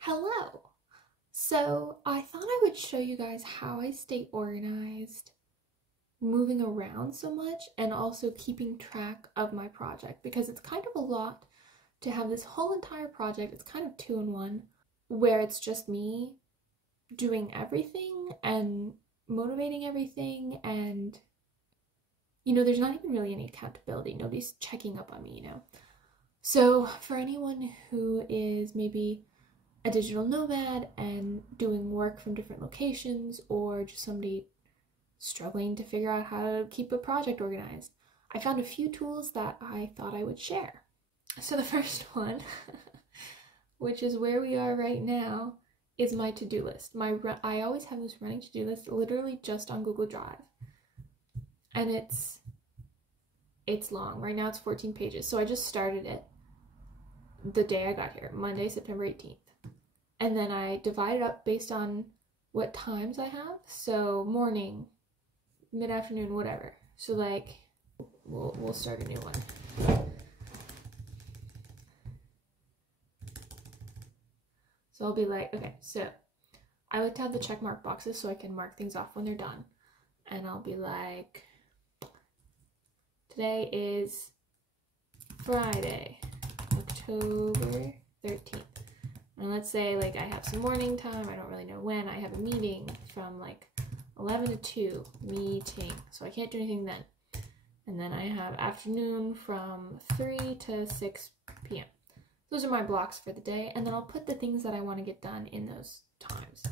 Hello! So I thought I would show you guys how I stay organized moving around so much and also keeping track of my project, because it's kind of a lot to have this whole entire project. It's kind of two in one, where it's just me doing everything and motivating everything, and there's not even really any accountability. Nobody's checking up on me. So for anyone who is maybe a digital nomad and doing work from different locations, or just somebody struggling to figure out how to keep a project organized, I found a few tools that I thought I would share. So the first one, which is where we are right now, is my to-do list. I always have this running to-do list literally just on Google Drive. And it's long. Right now it's 14 pages. So I just started it the day I got here, Monday, September 18th. And then I divide it up based on what times I have. So morning, mid-afternoon, whatever. So like, we'll start a new one. So I'll be like, okay, so I like to have the check mark boxes so I can mark things off when they're done. And I'll be like, today is Friday, October 13th. And let's say like I have some morning time, I don't really know when, I have a meeting from like 11 to 2, meeting, so I can't do anything then. And then I have afternoon from 3 to 6 p.m. Those are my blocks for the day, and then I'll put the things that I want to get done in those times.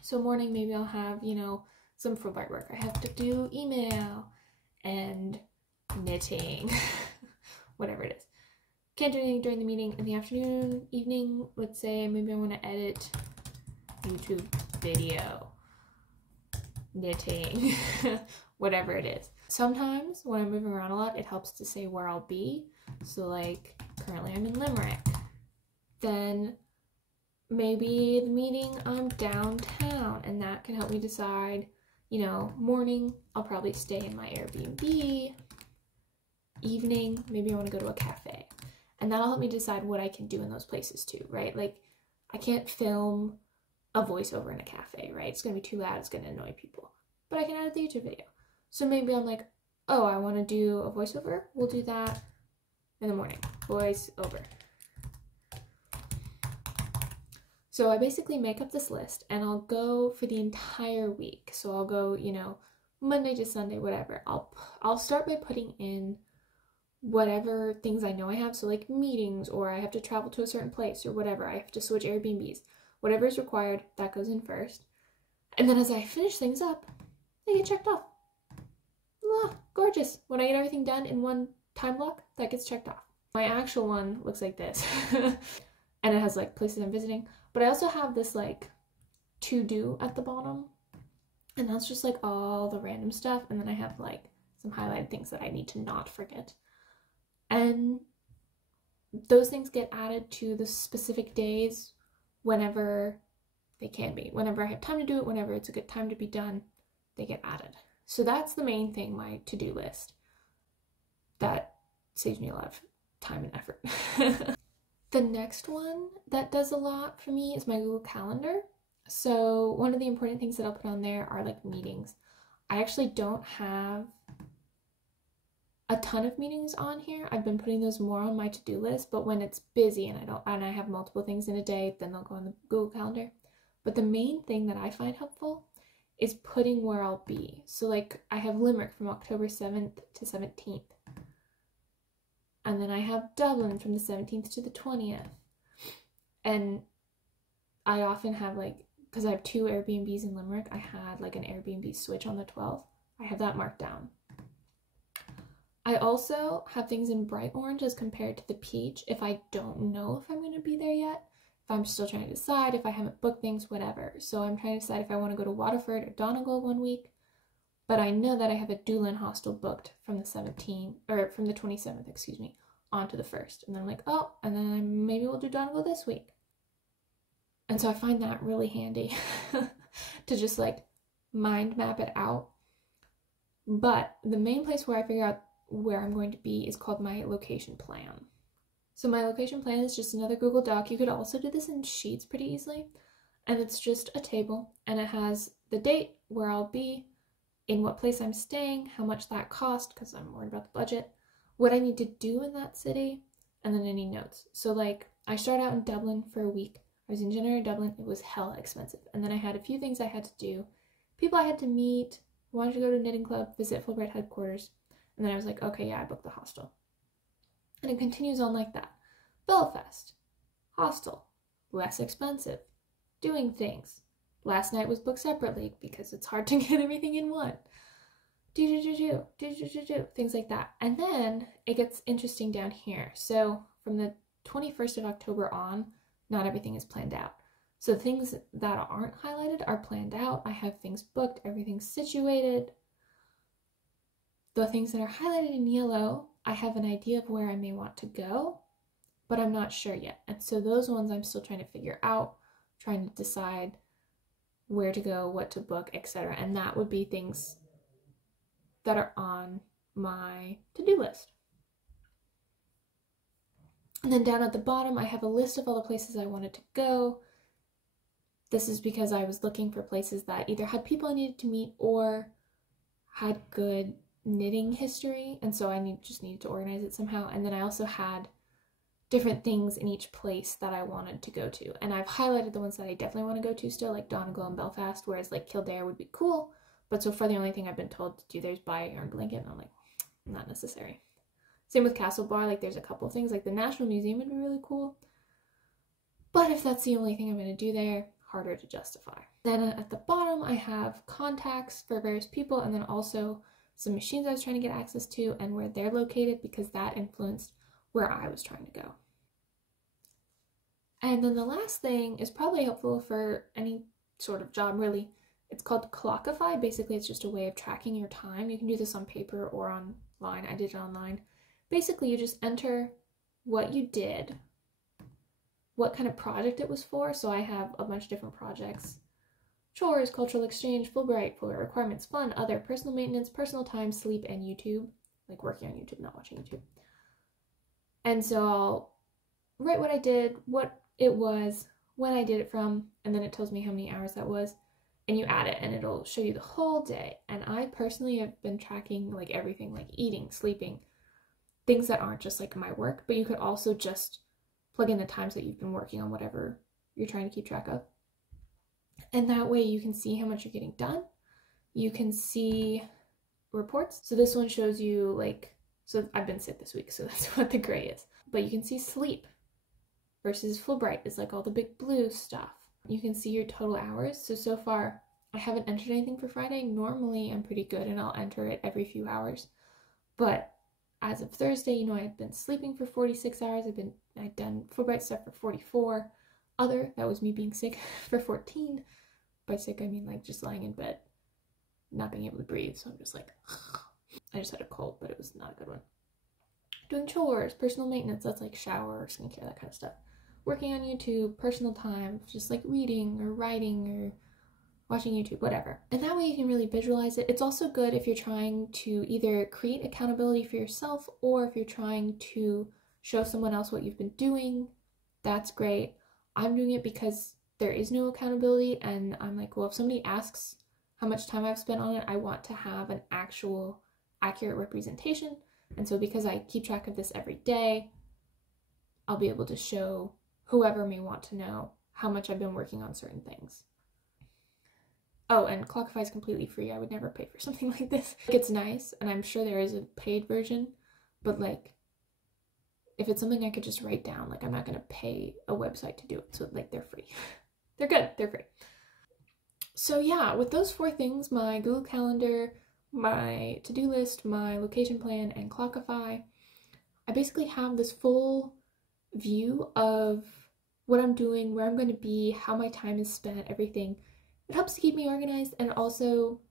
So morning, maybe I'll have, some Fulbright work. I have to do email and knitting, whatever it is. Can't do anything during the meeting. In the afternoon, evening, let's say maybe I want to edit YouTube video, knitting, whatever it is. Sometimes when I'm moving around a lot, it helps to say where I'll be. So like currently I'm in Limerick. Then maybe the meeting I'm downtown, and that can help me decide, morning I'll probably stay in my Airbnb. Evening, maybe I want to go to a cafe. And that'll help me decide what I can do in those places too, right? Like, I can't film a voiceover in a cafe, right? It's going to be too loud, it's going to annoy people. But I can add the YouTube video. So maybe I'm like, oh, I want to do a voiceover. We'll do that in the morning. Voiceover. So I basically make up this list, and I'll go for the entire week. So I'll go, Monday to Sunday, whatever. I'll start by putting in whatever things I know I have, so like meetings, or I have to travel to a certain place, or whatever, I have to switch Airbnbs, whatever is required, that goes in first. And then as I finish things up, they get checked off. Ah, gorgeous. When I get everything done in one time block, that gets checked off. My actual one looks like this. And it has like places I'm visiting, but I also have this like to do at the bottom, and that's just like all the random stuff. And then I have like some highlighted things that I need to not forget. And those things get added to the specific days whenever they can be. Whenever I have time to do it, whenever it's a good time to be done, they get added. So that's the main thing, my to-do list. That saves me a lot of time and effort. The next one that does a lot for me is my Google Calendar. So one of the important things that I'll put on there are like meetings. I actually don't have a ton of meetings on here. I've been putting those more on my to-do list, but when it's busy and I have multiple things in a day, then they'll go on the Google Calendar. But the main thing that I find helpful is putting where I'll be. So like I have Limerick from October 7th to 17th. And then I have Dublin from the 17th to the 20th. And I often have like, because I have 2 Airbnbs in Limerick, I had like an Airbnb switch on the 12th. I have that marked down. I also have things in bright orange as compared to the peach if I don't know if I'm going to be there yet. If I'm still trying to decide, if I haven't booked things, whatever. So I'm trying to decide if I want to go to Waterford or Donegal one week. But I know that I have a Doolin hostel booked from the 27th, excuse me, onto the 1st. And then I'm like, oh, and then maybe we'll do Donegal this week. And so I find that really handy to just like mind map it out. But the main place where I figure out where I'm going to be is called my location plan. So my location plan is just another Google Doc. You could also do this in Sheets pretty easily. And it's just a table, and it has the date, where I'll be, in what place I'm staying, how much that cost, because I'm worried about the budget, what I need to do in that city, and then any notes. So like, I started out in Dublin for a week. I was in January, Dublin. It was hella expensive. And then I had a few things I had to do, people I had to meet, wanted to go to a knitting club, visit Fulbright headquarters. And then I was like, okay, yeah, I booked the hostel. And it continues on like that. Belfast, hostel, less expensive, doing things. Last night was booked separately because it's hard to get everything in one. Things like that. And then it gets interesting down here. So from the 21st of October on, not everything is planned out. So things that aren't highlighted are planned out. I have things booked, everything's situated. The things that are highlighted in yellow, I have an idea of where I may want to go, but I'm not sure yet. And so those ones I'm still trying to figure out, trying to decide where to go, what to book, etc. And that would be things that are on my to-do list. And then down at the bottom, I have a list of all the places I wanted to go. This is because I was looking for places that either had people I needed to meet or had good knitting history, and so I just needed to organize it somehow. And then I also had different things in each place that I wanted to go to, and I've highlighted the ones that I definitely want to go to still, like Donegal and Belfast, whereas like Kildare would be cool, but so far the only thing I've been told to do there is buy a yarn blanket, and I'm like, not necessary. Same with Castlebar, like there's a couple of things, like the National Museum would be really cool, but if that's the only thing I'm going to do there, harder to justify. Then at the bottom I have contacts for various people, and then also some machines I was trying to get access to and where they're located, because that influenced where I was trying to go. And then the last thing is probably helpful for any sort of job, really. It's called Clockify. Basically, it's just a way of tracking your time. You can do this on paper or online. I did it online. Basically, you just enter what you did, what kind of project it was for. So I have a bunch of different projects. Chores, cultural exchange, Fulbright, Fulbright requirements, fun, other, personal maintenance, personal time, sleep, and YouTube. Like working on YouTube, not watching YouTube. And so I'll write what I did, what it was, when I did it from, and then it tells me how many hours that was. And you add it, and it'll show you the whole day. And I personally have been tracking like everything, like eating, sleeping, things that aren't just like my work, but you could also just plug in the times that you've been working on whatever you're trying to keep track of. And that way you can see how much you're getting done. You can see reports. So this one shows you like, so I've been sick this week, so that's what the gray is. But you can see sleep versus Fulbright is like all the big blue stuff. You can see your total hours. So far I haven't entered anything for Friday. Normally I'm pretty good and I'll enter it every few hours. But as of Thursday, you know, I had been sleeping for 46 hours. I'd done Fulbright stuff for 44. That was me being sick for 14. By sick, I mean like just lying in bed, not being able to breathe. So I'm just like, I just had a cold, but it was not a good one. Doing chores, personal maintenance, that's like shower, skincare, that kind of stuff. Working on YouTube, personal time, just like reading or writing or watching YouTube, whatever. And that way you can really visualize it. It's also good if you're trying to either create accountability for yourself or if you're trying to show someone else what you've been doing. That's great. I'm doing it because there is no accountability, and I'm like, well, if somebody asks how much time I've spent on it, I want to have an actual accurate representation. And so because I keep track of this every day, I'll be able to show whoever may want to know how much I've been working on certain things. Oh, and Clockify is completely free. I would never pay for something like this. It's nice, and I'm sure there is a paid version, but like, if it's something I could just write down, like I'm not gonna pay a website to do it. So like they're free. They're good, they're free. So yeah, with those 4 things, my Google Calendar, my to-do list, my location plan, and Clockify, I basically have this full view of what I'm doing, where I'm going to be, how my time is spent, everything. It helps to keep me organized, and also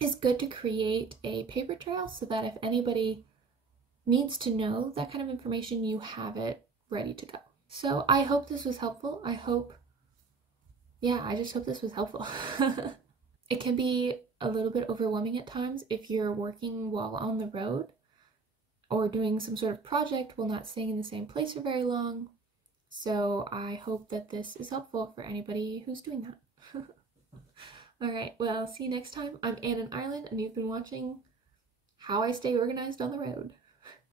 is good to create a paper trail so that if anybody needs to know that kind of information, you have it ready to go. So I hope this was helpful. I just hope this was helpful. It can be a little bit overwhelming at times if you're working while on the road. or doing some sort of project while not staying in the same place for very long. So I hope that this is helpful for anybody who's doing that. Alright, well, see you next time. I'm Anne in Ireland, and you've been watching How I Stay Organized on the Road.